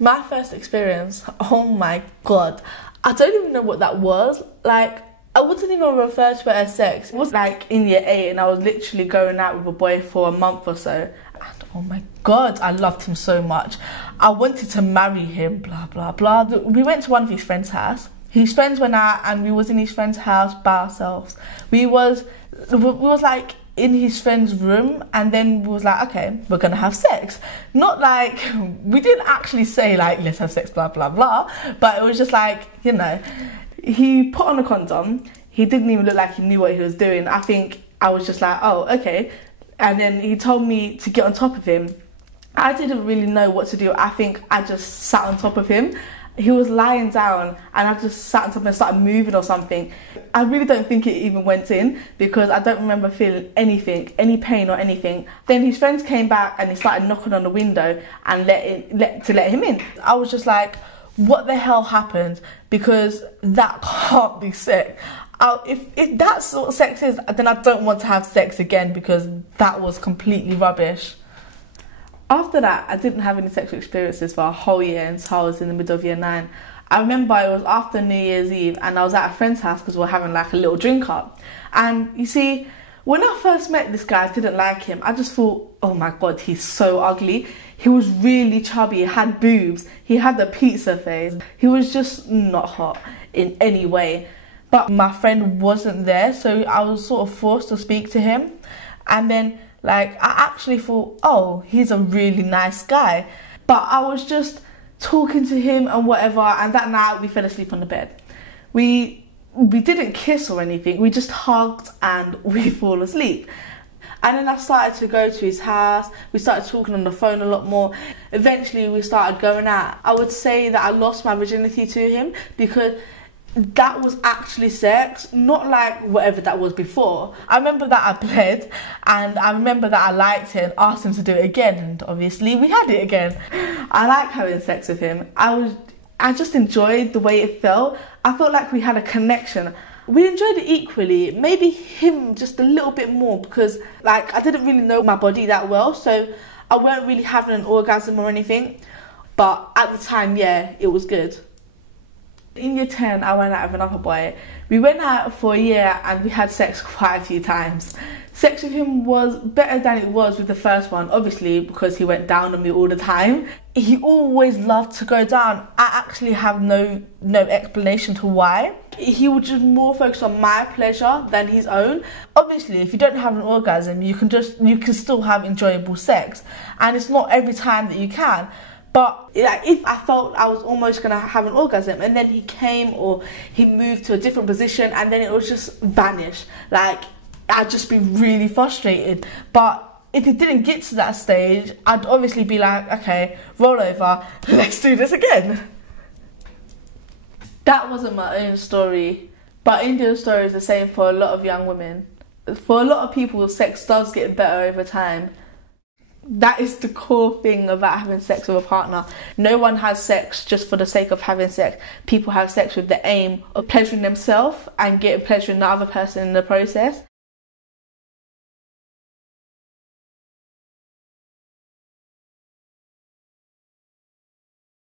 My first experience, oh my god, I don't even know what that was. Like, I wouldn't even refer to it as sex. It was like in year 8 and I was literally going out with a boy for a month or so. And oh my god, I loved him so much. I wanted to marry him, blah, blah, blah. We went to one of his friends' house. His friends went out and we was in his friend's house by ourselves. We was like in his friend's room, and then we was like, okay, we're gonna have sex. Not like, we didn't actually say like, let's have sex, blah, blah, blah. But it was just like, you know, he put on a condom. He didn't even look like he knew what he was doing. I think I was just like, oh, okay. And then he told me to get on top of him. I didn't really know what to do. I think I just sat on top of him. He was lying down and I just sat on top of him and started moving or something. I really don't think it even went in because I don't remember feeling anything, any pain or anything. Then his friends came back and he started knocking on the window and to let him in. I was just like, what the hell happened? Because that can't be sex. If that's what sex is, then I don't want to have sex again because that was completely rubbish. After that, I didn't have any sexual experiences for a whole year until I was in the middle of year 9. I remember it was after New Year's Eve and I was at a friend's house because we were having like a little drink up. And you see, when I first met this guy, I didn't like him. I just thought, oh my god, he's so ugly. He was really chubby, he had boobs, he had the pizza face. He was just not hot in any way. But my friend wasn't there, so I was sort of forced to speak to him. And then like, I actually thought, oh, he's a really nice guy. But I was just talking to him and whatever, and that night we fell asleep on the bed. We didn't kiss or anything, we just hugged and we fall asleep. And then I started to go to his house, we started talking on the phone a lot more. Eventually we started going out. I would say that I lost my virginity to him because that was actually sex, not like whatever that was before. I remember that I bled and I remember that I liked it and asked him to do it again, and obviously we had it again. I like having sex with him. I just enjoyed the way it felt. I felt like we had a connection. We enjoyed it equally, maybe him just a little bit more because like I didn't really know my body that well, so I weren't really having an orgasm or anything. But at the time, yeah, it was good. In year 10, I went out with another boy. We went out for a year and we had sex quite a few times. Sex with him was better than it was with the first one, obviously, because he went down on me all the time. He always loved to go down. I actually have no explanation to why. He would just more focus on my pleasure than his own. Obviously, if you don't have an orgasm, you can still have enjoyable sex. And it's not every time that you can. But like, if I felt I was almost going to have an orgasm and then he came or he moved to a different position and then it would just vanish, like I'd just be really frustrated. But if it didn't get to that stage, I'd obviously be like, okay, roll over, let's do this again. That wasn't my own story, but India's story is the same for a lot of young women. For a lot of people, sex does get better over time. That is the core thing about having sex with a partner. No one has sex just for the sake of having sex. People have sex with the aim of pleasuring themselves and getting pleasure in the other person in the process.